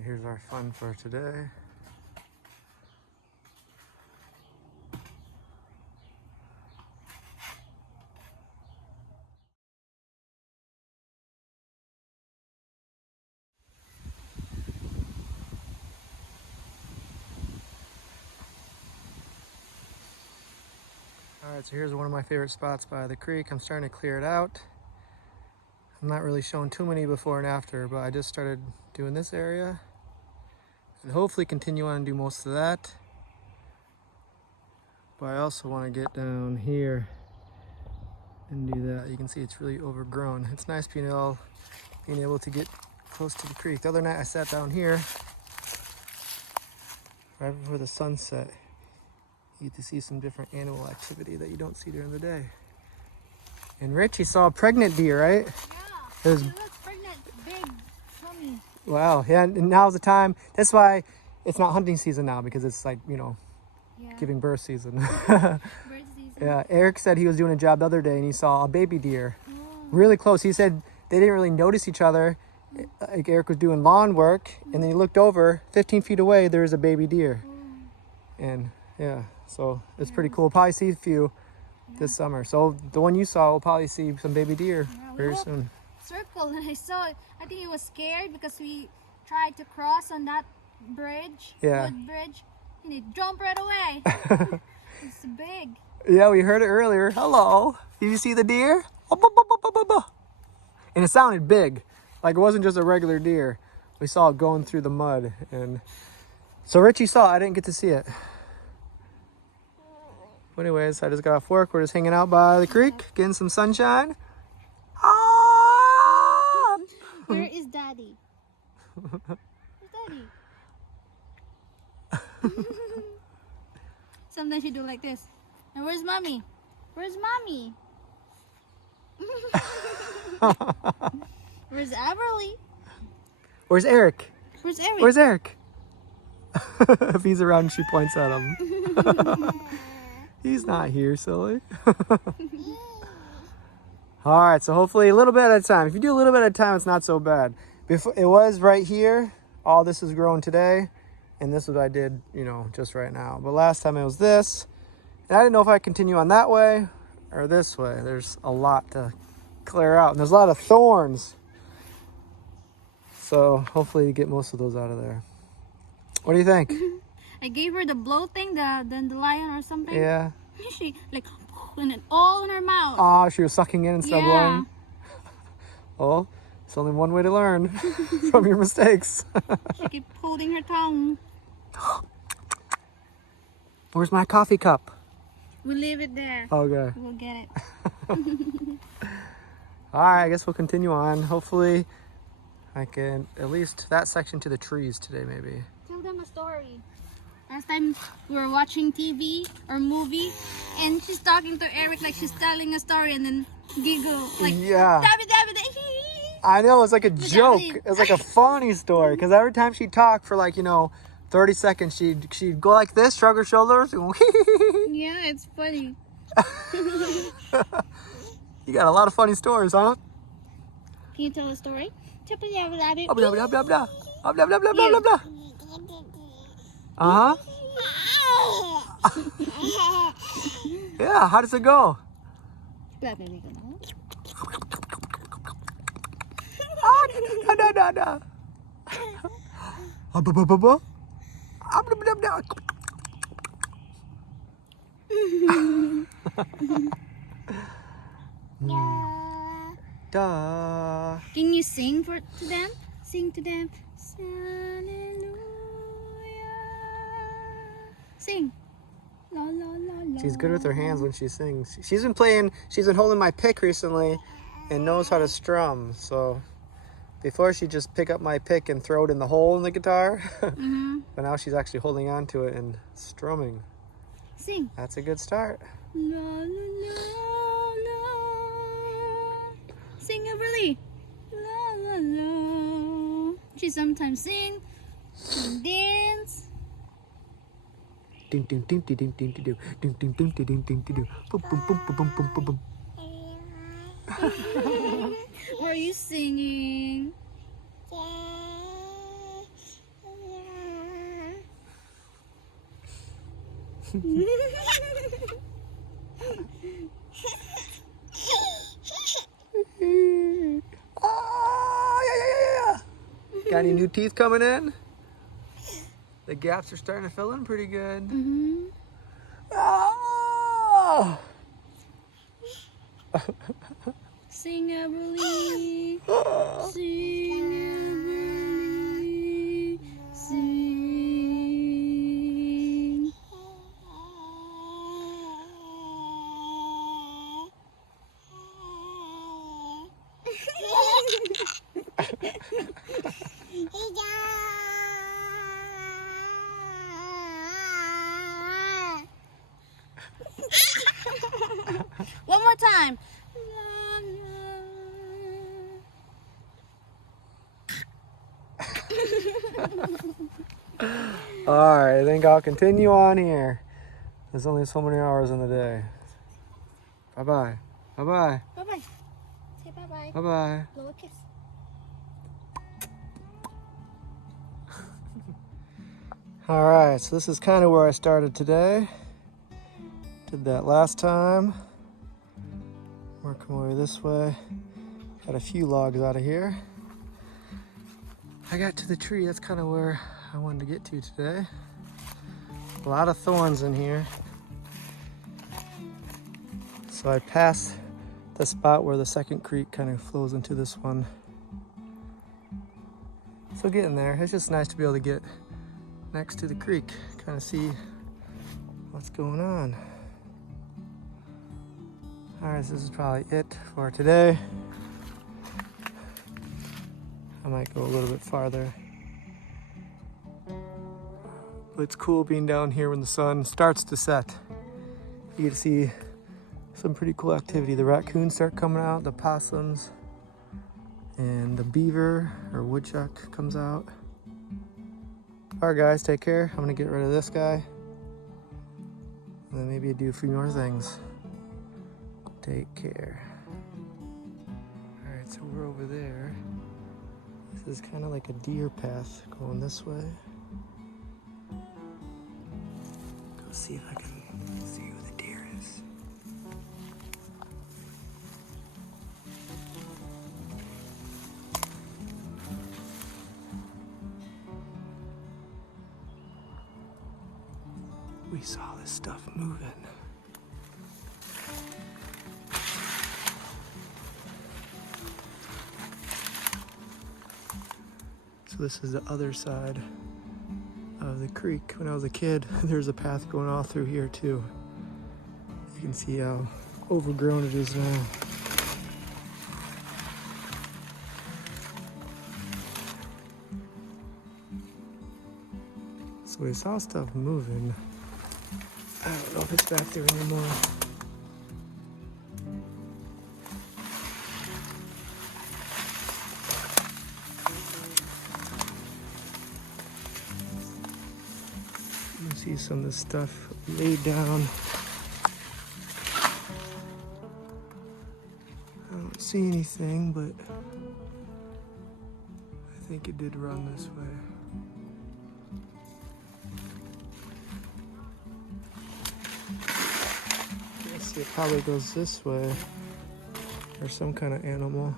Alright, here's our fun for today. Alright, so here's one of my favorite spots by the creek. I'm starting to clear it out. I'm not really showing too many before and after, but I just started doing this area. And hopefully continue on and do most of that. But I also want to get down here and do that. You can see it's really overgrown. It's nice being able to get close to the creek. The other night I sat down here right before the sunset. You get to see some different animal activity that you don't see during the day. And Richie saw a pregnant deer, right? Yeah, it looks pregnant, big, tummy. Wow, yeah, and now's the time. That's why it's not hunting season now, because it's like, you know, giving birth season. Bird season. Yeah, Eric said he was doing a job the other day and he saw a baby deer really close. He said they didn't really notice each other. Like Eric was doing lawn work and then he looked over 15 feet away, there was a baby deer. And yeah, so it's pretty cool. We'll probably see a few this summer. So the one you saw, we'll probably see some baby deer very soon. Circle, and I saw it. I think he was scared because we tried to cross on that bridge, wood bridge, and it jumped right away. It's big. Yeah, we heard it earlier. Hello. Did you see the deer? And it sounded big. Like it wasn't just a regular deer. We saw it going through the mud. And so Richie saw it. I didn't get to see it. But anyways, I just got off work. We're just hanging out by the creek, getting some sunshine. Ah! Where is Daddy? Where's Daddy? Sometimes you do like this. And where's Mommy? Where's Mommy? Where's Everly? Where's Eric? Where's Eric? Where's Eric? If he's around, she points at him. He's not here, silly. All right, so hopefully a little bit at a time. If you do a little bit at a time, it's not so bad. Before, it was right here. All this is grown today. And this is what I did, you know, just right now. But last time it was this. And I didn't know if I continue on that way or this way. There's a lot to clear out. And there's a lot of thorns. So hopefully you get most of those out of there. What do you think? I gave her the blow thing, the dandelion or something. Yeah. She like, and it all in her mouth. Oh, she was sucking in instead of blowing. Well, it's only one way to learn from your mistakes. She kept holding her tongue. Where's my coffee cup? We'll leave it there. Okay. We'll get it. All right, I guess we'll continue on. Hopefully I can at least that section to the trees today, maybe. Tell them a story. Last time we were watching TV or movie and she's talking to Eric like she's telling a story and then giggle like, yeah. Dabby. I know, it's like a joke. It's like a funny story because every time she talked for like, you know, 30 seconds, she'd go like this, shrug her shoulders. Yeah, it's funny. You got a lot of funny stories, huh? Can you tell a story? Uh-huh. Yeah, how does it go? Can you sing to them? Sing to them. Hallelujah. Sing. La, la, la, la. She's good with her hands when she sings. She's been holding my pick recently and knows how to strum. So before she'd just pick up my pick and throw it in the hole in the guitar. But now she's actually holding on to it and strumming. Sing. That's a good start. La, la, la, la. Sing, Everly. La, la, la. She sometimes sing and dance. Ding ding ding ding ding ding ding ding ding ding ding ding ding ding boom boom boom boom boom boom boom. What are you singing? Oh, yeah. Got any new teeth coming in? The gaps are starting to fill in pretty good. Mm-hmm. Oh! Sing Everly, sing Everly, sing. One more time. Alright, I think I'll continue on here. There's only so many hours in the day. Bye-bye. Bye-bye. Bye-bye. Say bye-bye. Bye-bye. Blow a kiss. Alright, so this is kind of where I started today. Did that last time. Working my way this way. Got a few logs out of here. I got to the tree, that's kind of where I wanted to get to today. A lot of thorns in here. So I passed the spot where the second creek kind of flows into this one. So getting there, it's just nice to be able to get next to the creek, kind of see what's going on. All right, so this is probably it for today. I might go a little bit farther. But it's cool being down here when the sun starts to set. You get to see some pretty cool activity. The raccoons start coming out, the possums, and the beaver or woodchuck comes out. All right, guys, take care. I'm gonna get rid of this guy. And then maybe do a few more things. Take care. All right, so we're over there. This is kind of like a deer path going this way. Go see if I can see who the deer is. We saw this stuff moving. So this is the other side of the creek. When I was a kid, there's a path going all through here too. You can see how overgrown it is now. So we saw stuff moving. I don't know if it's back there anymore. You can see some of this stuff laid down. I don't see anything, but I think it did run this way. It probably goes this way, or some kind of animal.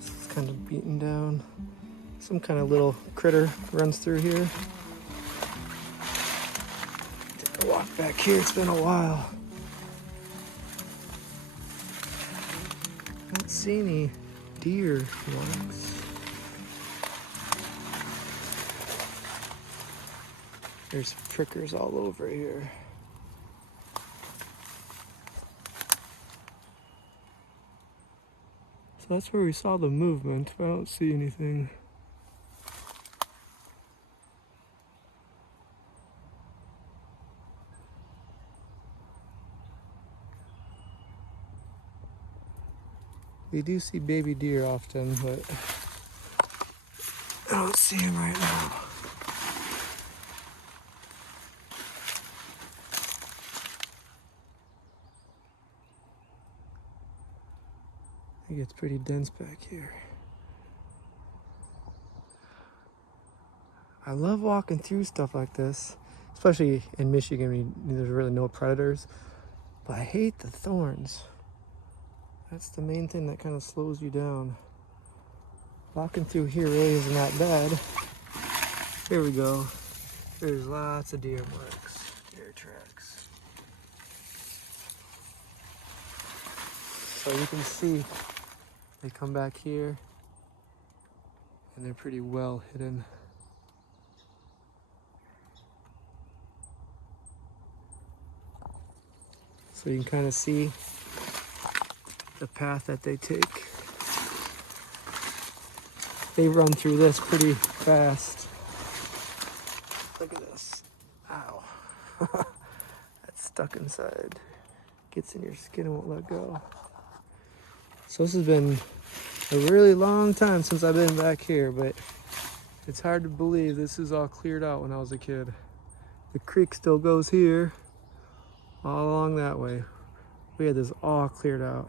This is kind of beaten down. Some kind of little critter runs through here. Take a walk back here, it's been a while. I don't see any deer marks. There's prickers all over here. So that's where we saw the movement, but I don't see anything. We do see baby deer often, but I don't see them right now. It gets pretty dense back here. I love walking through stuff like this, especially in Michigan. There's really no predators, but I hate the thorns. That's the main thing that kind of slows you down. Walking through here really isn't that bad. Here we go. There's lots of deer marks, deer tracks. So you can see they come back here and they're pretty well hidden. So you can kind of see the path that they take. They run through this pretty fast. Look at this. Ow. That's stuck inside. Gets in your skin and won't let go. So this has been a really long time since I've been back here, but it's hard to believe this is all cleared out when I was a kid. The creek still goes here, all along that way. We had this all cleared out.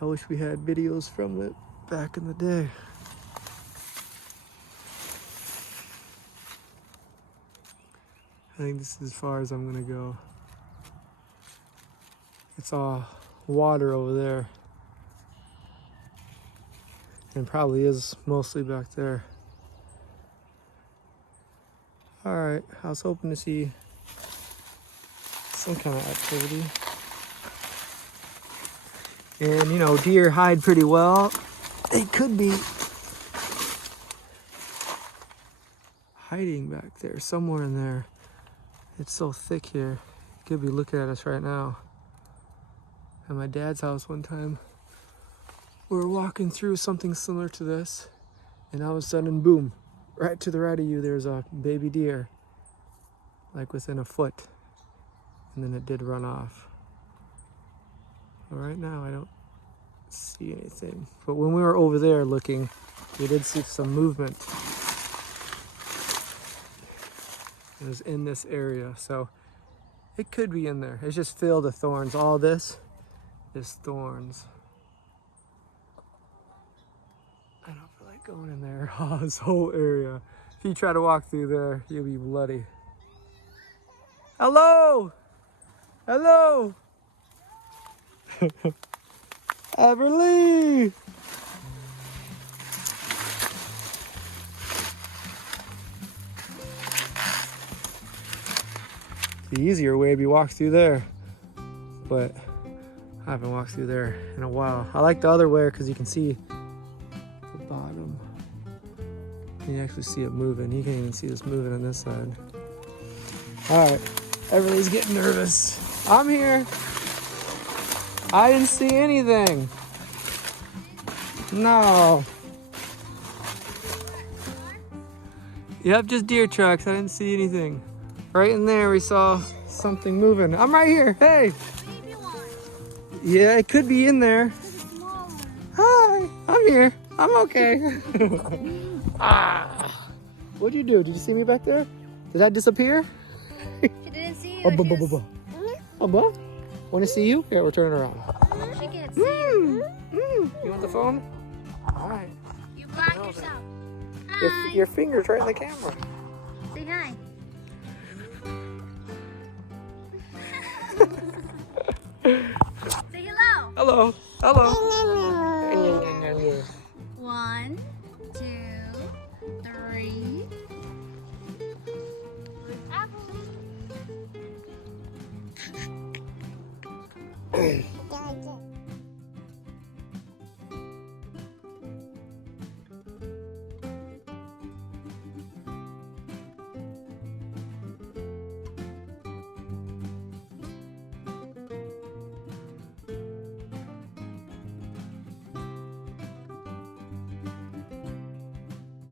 I wish we had videos from it back in the day. I think this is as far as I'm gonna go. It's all water over there. And probably is mostly back there. All right, I was hoping to see some kind of activity. And you know, deer hide pretty well. They could be hiding back there, somewhere in there. It's so thick here. It could be looking at us right now. At my dad's house one time, we were walking through something similar to this, and all of a sudden, boom, right to the right of you, there's a baby deer, like within a foot, and then it did run off. But right now, I don't see anything. But when we were over there looking, we did see some movement. It was in this area, so it could be in there. It's just filled with thorns. All this is thorns. I don't feel like going in there. Oh, this whole area. If you try to walk through there, you'll be bloody. Hello! Hello! Everly! The easier way would be walk through there, but I haven't walked through there in a while. I like the other way because you can see the bottom. You actually see it moving. You can't even see this moving on this side. All right, everybody's getting nervous. I'm here. I didn't see anything. No. Yep, just deer tracks. I didn't see anything. Right in there, we saw something moving. I'm right here. Hey. Yeah, it could be in there. Hi, I'm here. I'm okay. Ah. What'd you do? Did you see me back there? Did that disappear? She didn't see you. Want to see you? Here, we're turning around. She can't see you. You want the phone? All right. You blocked yourself. Hi. Your finger's right in the camera. Say hi. Say hello. Hello. Hello. 1, 2, 3. Apple.